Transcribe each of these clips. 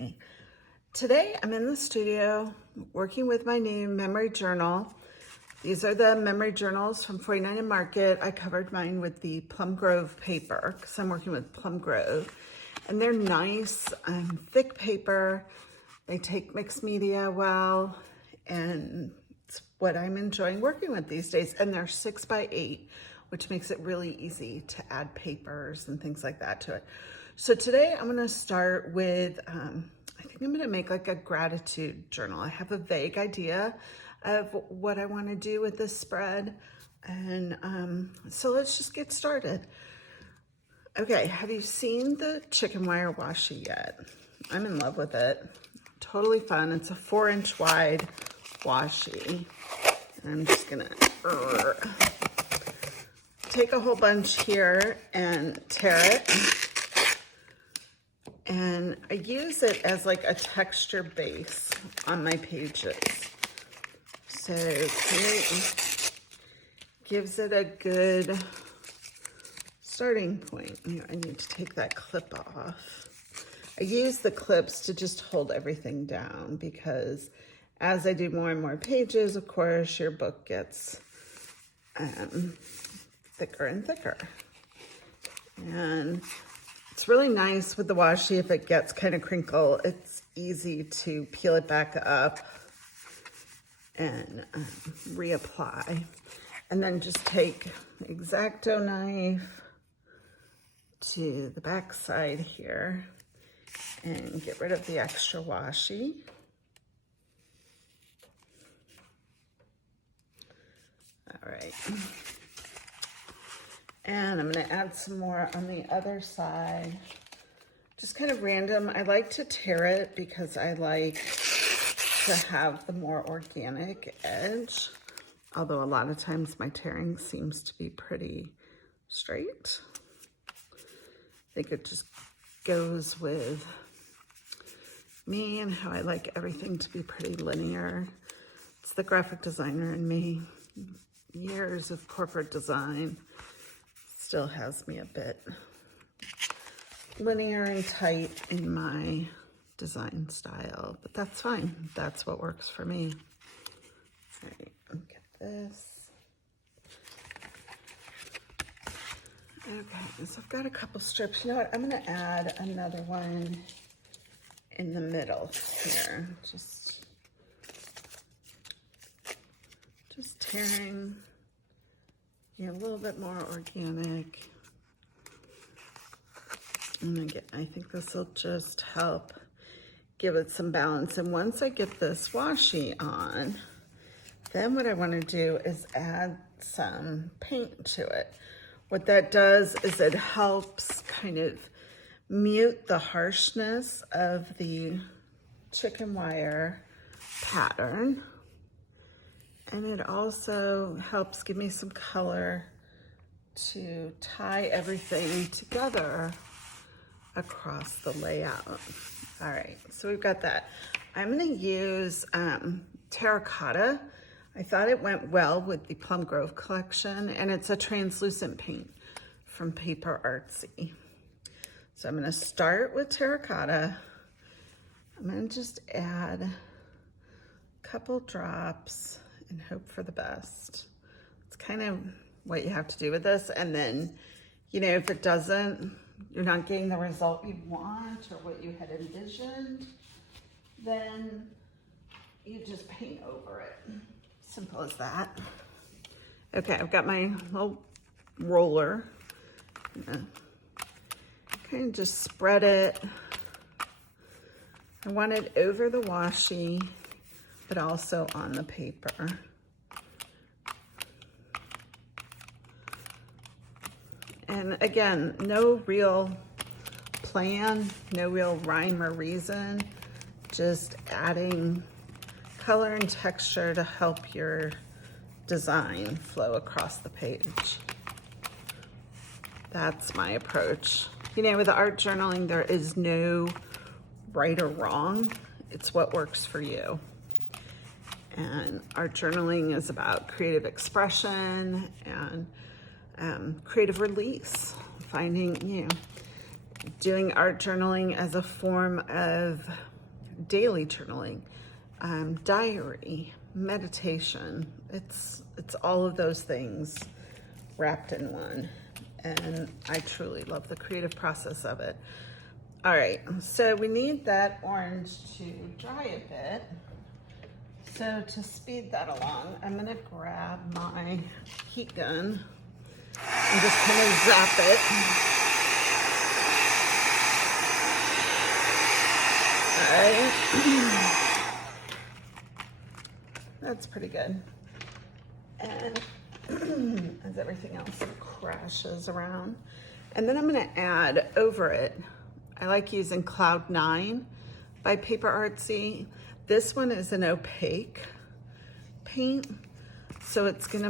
me. Today I'm in the studio working with my new memory journal. These are the memory journals from 49 and Market. I covered mine with the Plum Grove paper because I'm working with Plum Grove. And they're nice, thick paper. They take mixed media well, and it's what I'm enjoying working with these days. And they're 6x8, which makes it really easy to add papers and things like that to it. So today I'm gonna start with, I think I'm gonna make like a gratitude journal. I have a vague idea of what I wanna do with this spread. And so let's just get started. Okay, have you seen the chicken wire washi yet? I'm in love with it. Totally fun. It's a 4-inch wide washi. And I'm just gonna take a whole bunch here and tear it. And I use it as like a texture base on my pages. So it gives it a good starting point. I need to take that clip off. I use the clips to just hold everything down because as I do more and more pages, of course, your book gets thicker and thicker. And it's really nice with the washi if it gets kind of crinkle. It's easy to peel it back up and reapply. And then just take the X-Acto knife to the back side here and get rid of the extra washi. All right. And I'm gonna add some more on the other side. Just kind of random. I like to tear it because I like to have the more organic edge. Although a lot of times my tearing seems to be pretty straight. I think it just goes with me and how I like everything to be pretty linear. It's the graphic designer in me. Years of corporate design still has me a bit linear and tight in my design style, but that's fine. That's what works for me. All right, get this. Okay, so I've got a couple strips. You know what? I'm gonna add another one in the middle here. Just tearing, a little bit more organic. And again, I think this will just help give it some balance. And once I get this washi on, then what I want to do is add some paint to it. What that does is it helps kind of mute the harshness of the chicken wire pattern. And it also helps give me some color to tie everything together across the layout. All right, so we've got that. I'm gonna use terracotta. I thought it went well with the Plum Grove collection, and it's a translucent paint from Paper Artsy. So I'm gonna start with terracotta. I'm gonna just add a couple drops and hope for the best. It's kind of what you have to do with this. And then, if it doesn't, you're not getting the result you want or what you had envisioned, then you just paint over it. Simple as that. Okay, I've got my little roller. Kind of just spread it. I want it over the washi, but also on the paper. And again, no real plan, no real rhyme or reason, just adding color and texture to help your design flow across the page. That's my approach. With art journaling, there is no right or wrong. It's what works for you. And art journaling is about creative expression and creative release, finding, doing art journaling as a form of daily journaling, diary, meditation. It's all of those things wrapped in one. And I truly love the creative process of it. All right, so we need that orange to dry a bit. So to speed that along, I'm gonna grab my heat gun and just kind of zap it. All right. That's pretty good. And as everything else crashes around. And then I'm gonna add over it, I like using Cloud 9 by Paper Artsy. This one is an opaque paint, so it's going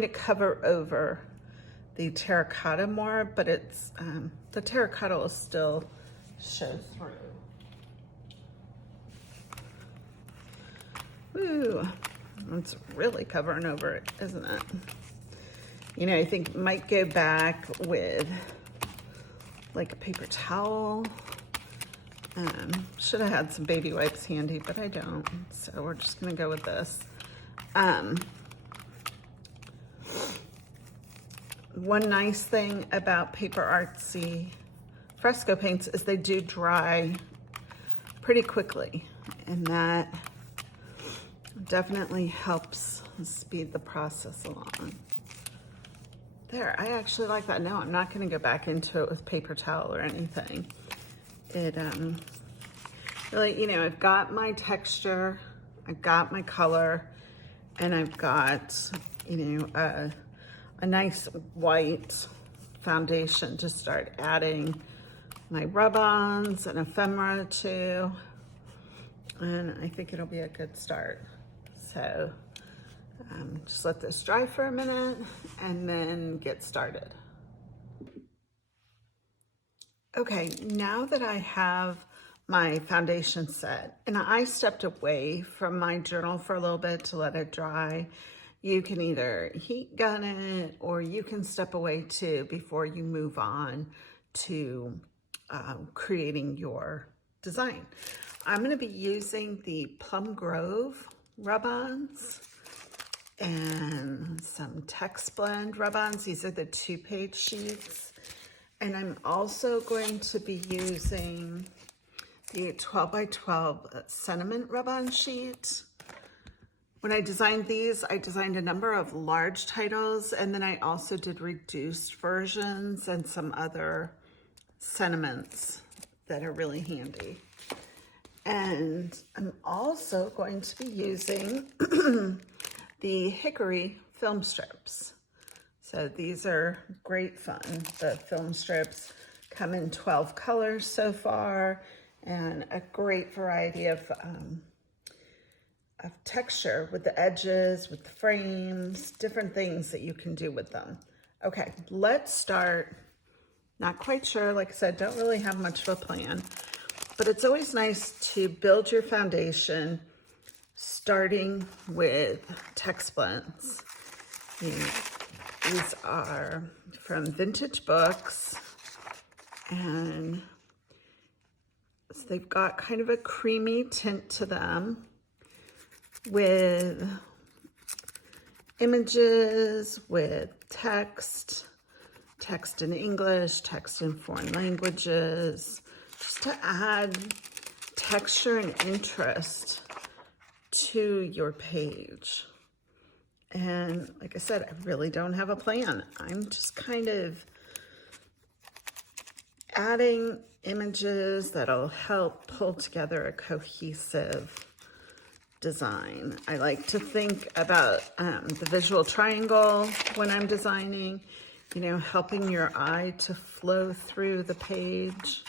to cover over the terracotta more, but it's the terracotta will still show through. Ooh, it's really covering over it, isn't it? You know, I think might go back with like a paper towel. Should have had some baby wipes handy, but I don't. So we're just gonna go with this. One nice thing about Paper Artsy fresco paints is they do dry pretty quickly, and that definitely helps speed the process along. There, I actually like that. No, I'm not gonna go back into it with paper towel or anything. It, really, you know, I've got my texture, I've got my color, and I've got, you know, a nice white foundation to start adding my rub-ons and ephemera to, and I think it'll be a good start. So just let this dry for a minute and then get started. Okay, now that I have my foundation set, and I stepped away from my journal for a little bit to let it dry. You can either heat gun it or you can step away too before you move on to creating your design. I'm gonna be using the Plum Grove rub-ons and some text blend rub-ons. These are the 2-page sheets. And I'm also going to be using the 12 by 12 sentiment rub-on sheet. When I designed these, I designed a number of large titles, and then I also did reduced versions and some other sentiments that are really handy. And I'm also going to be using the Hickory film strips. So these are great fun. The film strips come in 12 colors so far, and a great variety of texture with the edges, with the frames, different things that you can do with them. Okay, let's start. Not quite sure, like I said, don't really have much of a plan, but it's always nice to build your foundation starting with text blends. These are from Vintage Books, and so they've got kind of a creamy tint to them with images, with text in English, text in foreign languages, just to add texture and interest to your page. And like I said, I really don't have a plan. I'm just kind of adding images that'll help pull together a cohesive design. I like to think about the visual triangle when I'm designing, you know, helping your eye to flow through the page.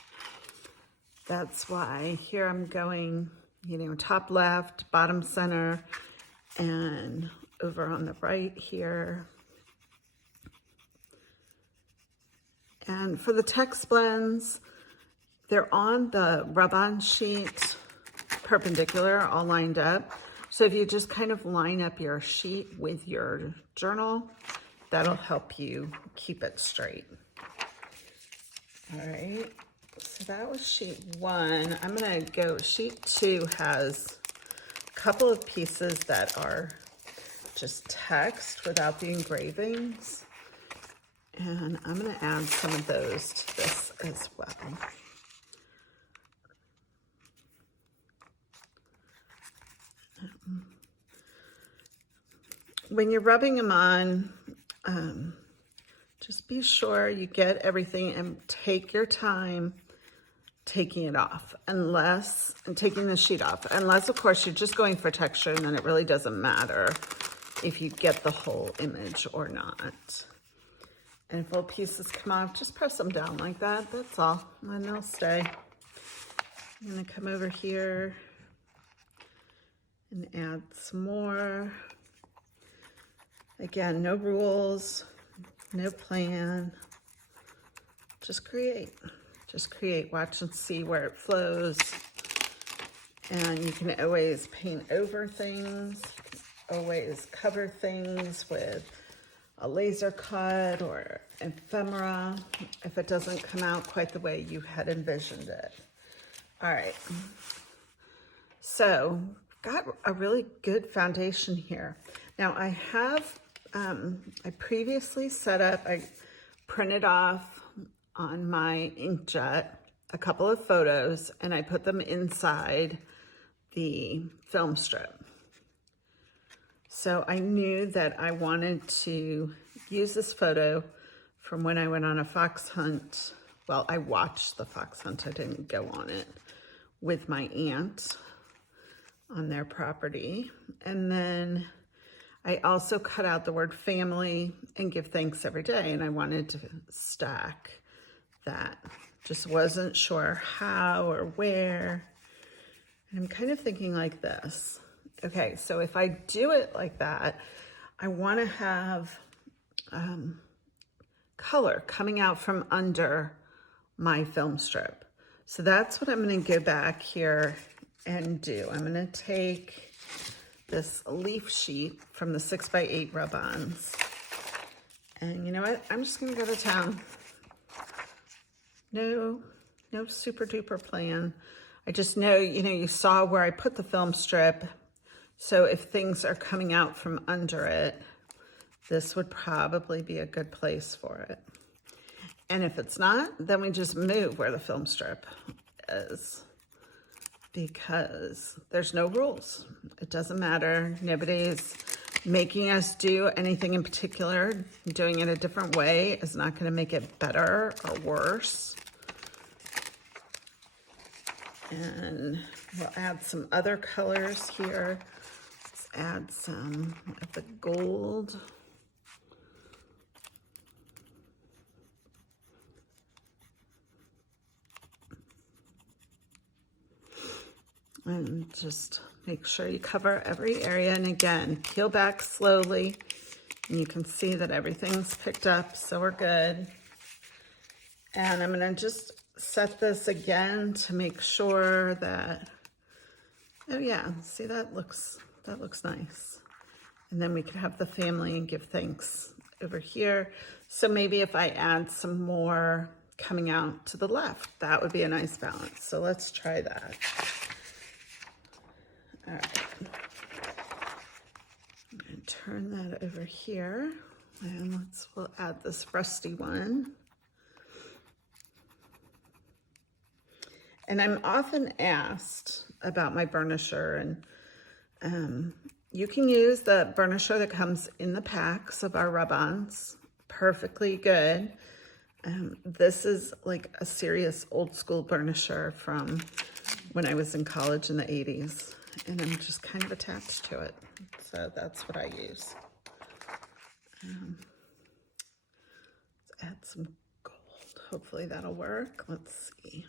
That's why here I'm going, you know, top left, bottom center, and over on the right here. And for the text blends, they're on the rub-on sheet, perpendicular, all lined up. So if you just kind of line up your sheet with your journal, that'll help you keep it straight. All right, so that was sheet 1. I'm gonna go, sheet 2 has a couple of pieces that are just text without the engravings. And I'm gonna add some of those to this as well. When you're rubbing them on, just be sure you get everything and take your time taking it off, and taking the sheet off, unless of course you're just going for texture, and then it really doesn't matter if you get the whole image or not. And if little pieces come off, just press them down like that, that's all, and they'll stay. I'm gonna come over here and add some more. Again, no rules, no plan, just create. Just create, watch and see where it flows. And you can always paint over things, always cover things with a laser cut or ephemera if it doesn't come out quite the way you had envisioned it. All right, so got a really good foundation here. Now I have, I previously set up, I printed off on my inkjet a couple of photos and I put them inside the film strip. So I knew that I wanted to use this photo from when I went on a fox hunt. Well, I watched the fox hunt, I didn't go on it, with my aunt on their property. And then I also cut out the word family and give thanks every day, and I wanted to stack that. Just wasn't sure how or where. And I'm kind of thinking like this. Okay, so if I do it like that, I want to have color coming out from under my film strip. So that's what I'm going to go back here and do. I'm going to take this leaf sheet from the 6x8 Rubons. And you know what? I'm just going to go to town. No super duper plan. I just know, you know, you saw where I put the film strip. So if things are coming out from under it, this would probably be a good place for it. And if it's not, then we just move where the film strip is, because there's no rules. It doesn't matter. Nobody's making us do anything in particular. Doing it a different way is not going to make it better or worse. And we'll add some other colors here. Let's add some of the gold. And just make sure you cover every area. And again, peel back slowly. And you can see that everything's picked up, so we're good. And I'm gonna just set this again to make sure that, oh yeah, see, that looks nice. And then we could have the family and give thanks over here. So maybe if I add some more coming out to the left, that would be a nice balance. So let's try that. All right, I'm gonna turn that over here, and we'll add this rusty one. And I'm often asked about my burnisher, and you can use the burnisher that comes in the packs of our Rubons, perfectly good. This is like a serious old school burnisher from when I was in college in the 80s, and I'm just kind of attached to it. So that's what I use. Let's add some gold. Hopefully that'll work. Let's see.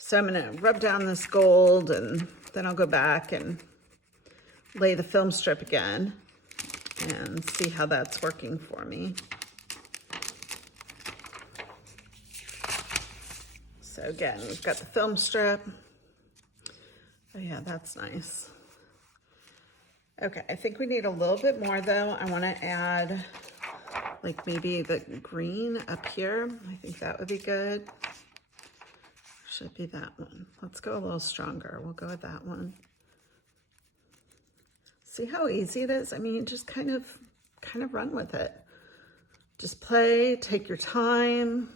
So I'm gonna rub down this gold, and then I'll go back and lay the film strip again and see how that's working for me. So again, we've got the film strip. Oh yeah, that's nice. Okay, I think we need a little bit more though. I wanna add like maybe the green up here. I think that would be good. Should be that one. Let's go a little stronger. We'll go with that one. See how easy it is? I mean, you just kind of run with it. Just play, take your time,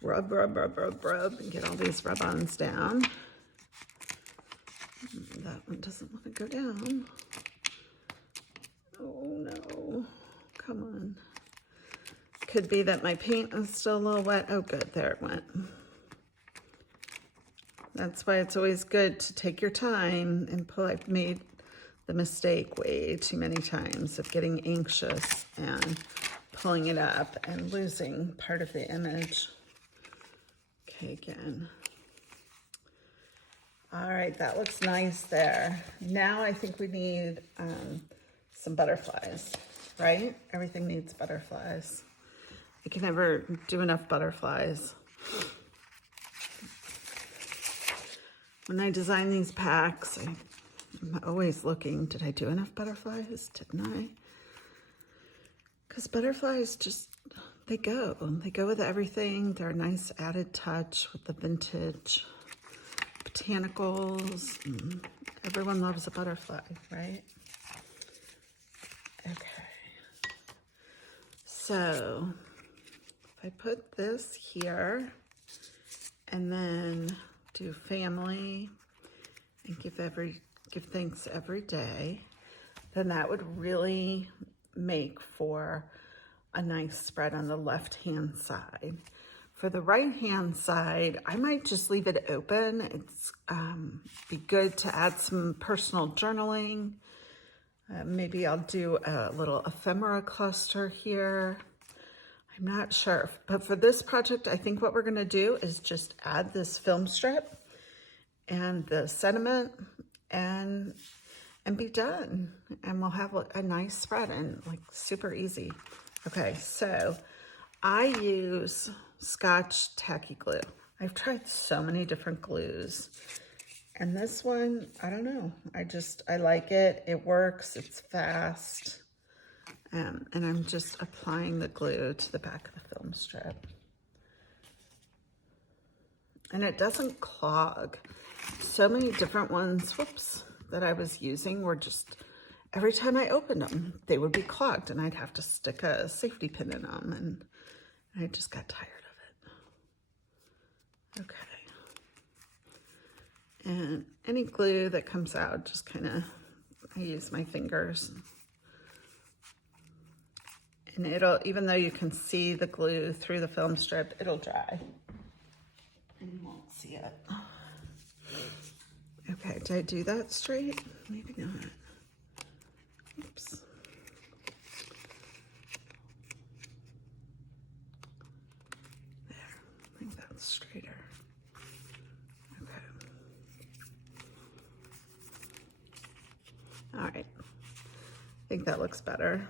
rub, rub, rub, rub, rub, and get all these rub-ons down. That one doesn't want to go down. Oh no, come on. Could be that my paint is still a little wet. Oh good, there it went. That's why it's always good to take your time and pull. I've made the mistake way too many times of getting anxious and pulling it up and losing part of the image. Okay, again. All right, that looks nice there. Now I think we need some butterflies, right? Everything needs butterflies. I can never do enough butterflies. When I design these packs, I'm always looking, did I do enough butterflies? Didn't I? Because butterflies just, they go with everything. They're a nice added touch with the vintage botanicals. Everyone loves a butterfly, right? Okay. So if I put this here and then do family and give thanks every day, then that would really make for a nice spread on the left-hand side. For the right-hand side, I might just leave it open. It's be good to add some personal journaling. Maybe I'll do a little ephemera cluster here. I'm not sure, but for this project, I think what we're gonna do is just add this film strip and the sentiment and be done. And we'll have a nice spread and like super easy. Okay, so I use Scotch tacky glue. I've tried so many different glues. And this one, I don't know. I like it. It works, it's fast. And I'm just applying the glue to the back of the film strip. And it doesn't clog. So many different ones, whoops, that I was using were just, every time I opened them, they would be clogged and I'd have to stick a safety pin in them, and I just got tired of it. Okay. And any glue that comes out, just kind of, I use my fingers. And it'll, even though you can see the glue through the film strip, it'll dry. And you won't see it. Okay, did I do that straight? Maybe not. Oops. There, I think that's straighter. Okay. All right, I think that looks better.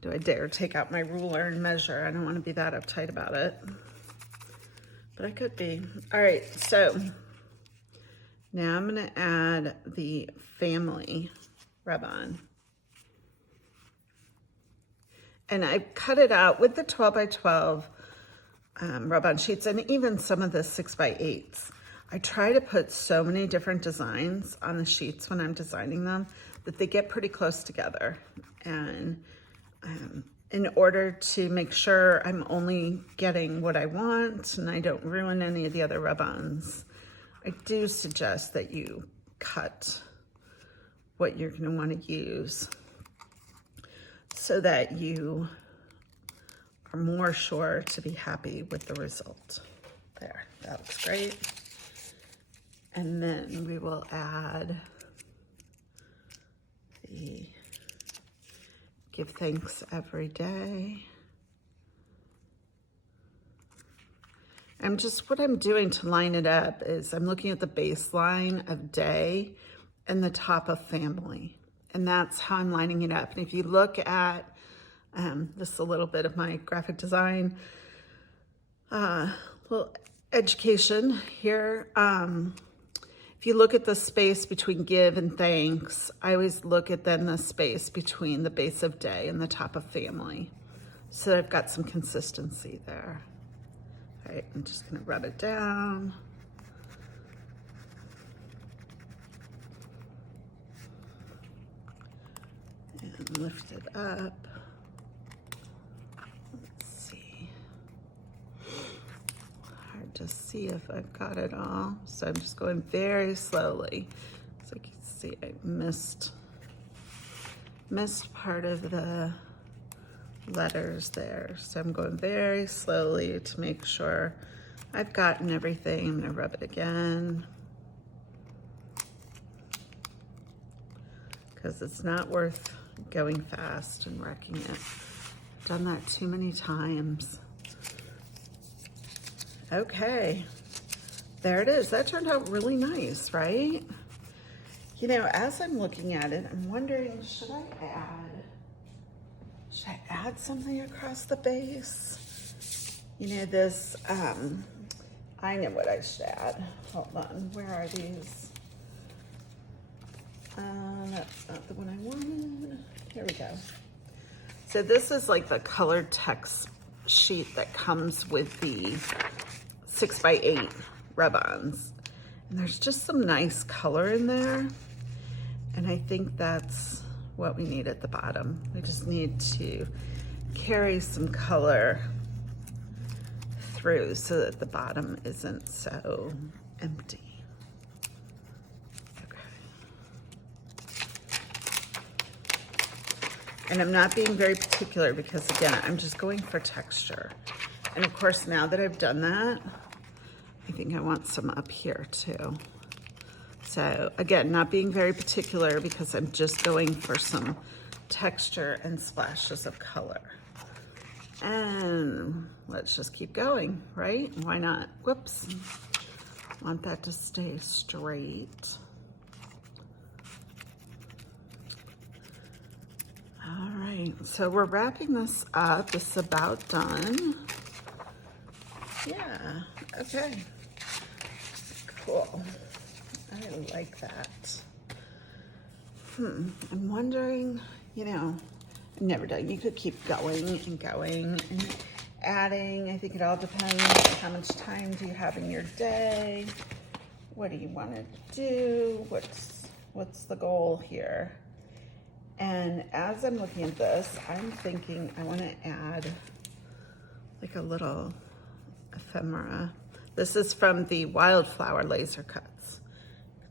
Do I dare take out my ruler and measure? I don't want to be that uptight about it, but I could be. All right, so now I'm going to add the family rub-on. And I cut it out with the 12 by 12 rub-on sheets, and even some of the 6 by 8s. I try to put so many different designs on the sheets when I'm designing them that they get pretty close together. And in order to make sure I'm only getting what I want and I don't ruin any of the other rub-ons, I do suggest that you cut what you're going to want to use so that you are more sure to be happy with the result. There, that looks great. And then we will add the give thanks every day. What I'm doing to line it up is I'm looking at the baseline of day and the top of family. And that's how I'm lining it up. And if you look at this is a little bit of my graphic design, little education here. If if you look at the space between give and thanks, I always look at then the space between the base of day and the top of family. So that I've got some consistency there. All right, I'm just gonna rub it down. And lift it up. Let's see. Hard to see if I've got it all. So I'm just going very slowly. So you can see I missed part of the letters there. So I'm going very slowly to make sure I've gotten everything. I'm gonna rub it again. Because it's not worth going fast and wrecking it. I've done that too many times. Okay, there it is. That turned out really nice, right? You know, as I'm looking at it, I'm wondering, should I add something across the base? You know, this, I know what I should add. Hold on, where are these? That's not the one I wanted. Here we go. So this is like the colored text sheet that comes with the 6x8 Rubons. And there's just some nice color in there. And I think that's what we need at the bottom. We just need to carry some color through so that the bottom isn't so empty. And I'm not being very particular because, again, I'm just going for texture. And of course, now that I've done that, I think I want some up here too. So again, not being very particular because I'm just going for some texture and splashes of color. And let's just keep going, right? Why not? Whoops. Want that to stay straight. All right, so we're wrapping this up. It's about done. Yeah, okay. Cool. I like that. I'm wondering, you know, I'm never done. You could keep going and going and adding. I think it all depends how much time do you have in your day? What do you want to do? What's the goal here? And as I'm looking at this, I'm thinking I want to add like a little ephemera. This is from the Wildflower laser cuts.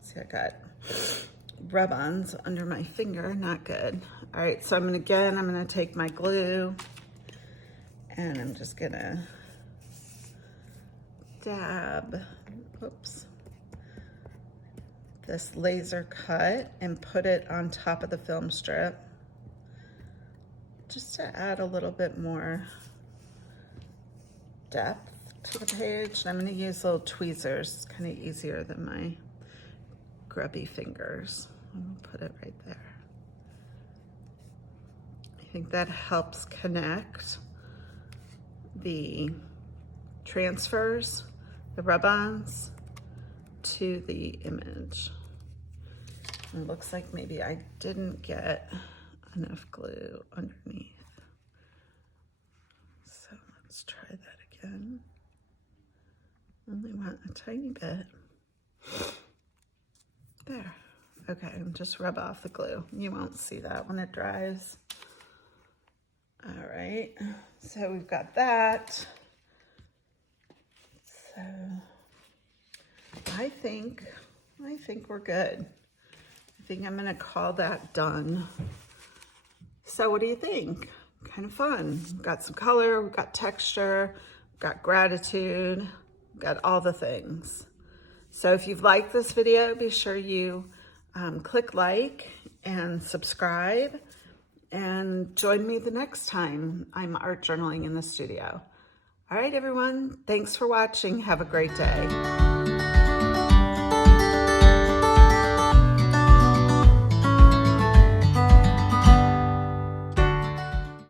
See, I got rub-ons under my finger, not good. All right, so I'm gonna take my glue and I'm just gonna dab, oops, this laser cut and put it on top of the film strip just to add a little bit more depth to the page. And I'm going to use little tweezers. It's kind of easier than my grubby fingers. I'm gonna put it right there. I think that helps connect the transfers, the rub-ons, to the image. It looks like maybe I didn't get enough glue underneath. So let's try that again. Only want a tiny bit. There. Okay, and just rub off the glue. You won't see that when it dries. All right, so we've got that. So I think we're good. I think I'm gonna call that done. So what do you think? Kind of fun. We've got some color, we've got texture, we've got gratitude, we've got all the things. So if you've liked this video, be sure you click like and subscribe and join me the next time I'm art journaling in the studio. All right, everyone, thanks for watching. Have a great day.